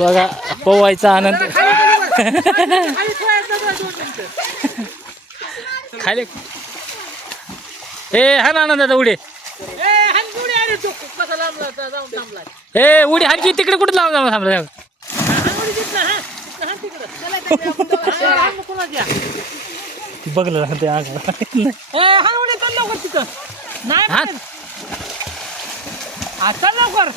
बघा पोवायचा आनंद. खाली. ए हा ना आनंदाचा उडी. ए उडी हाणकी तिकडे कुठं लावून जाऊ थांबला? बघलं ते अंगाला. हा चल लवकर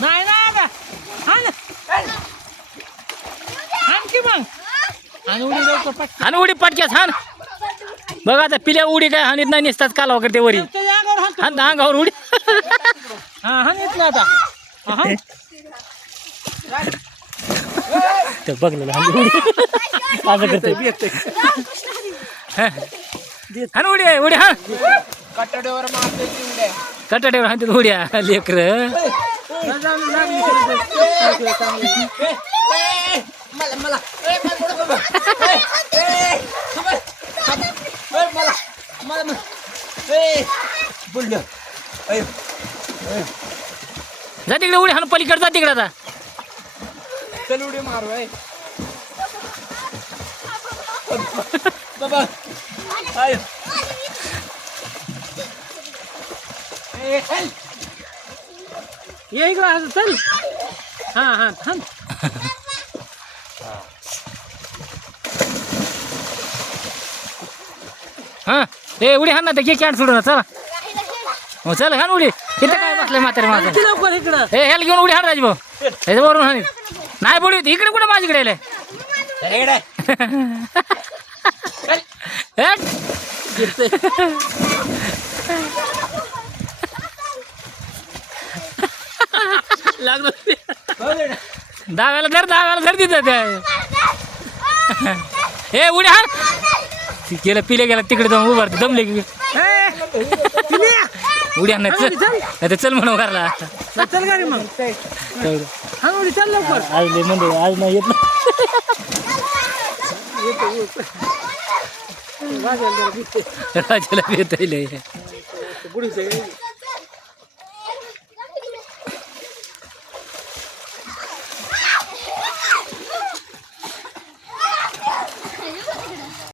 नाही ना आता हाण हाण की मग आणि उडी पटक्यास हाण बघा आता पिल्या उडी काय हानीत नाही निसताच काला वगैरे ते वरी अंगावर उडी हा आता हा, हाण. ते बघलेलं हाण उडी असं करते हाण उडी उडी हाण कटड्यावर उड्या. लेकर. मला मला ए, मला पुढं बघ. ए, ए, थांब, थांब. ए, मला मला मला. ए, बुलढं. ए, जा तिकडे उडी हाण पलीकडे जा तिकडे आता चल उडी मारू. बाबा आय. ए, चल. ये इकडं असं चल हा हा थांब हा ए उडी हाण ना ते कॅट सोडून चला हो चल हाण उडी. इथं काय बसलंय म्हातारे माझं किती लवकर इकडं. ए ह्याला घेऊन उडी हाण राजभाऊ ह्याच्यावरून हाण नाही बोलू इकडे कुठे माझ्याकडे इकडे. लागलं. दहाव्याला धर दहाव्याला धर तिथं त्या ए उडी ती गेलं पिले गेला तिकडे जाऊन उभारते दमले की. उडी हाण नाही चल. नाही तर चल म्हणून घरला. चल गाडी मग. हा उडी चल लवकर. आज लय म्हणजे आज नाही येत. ना. राजाला भेटायला.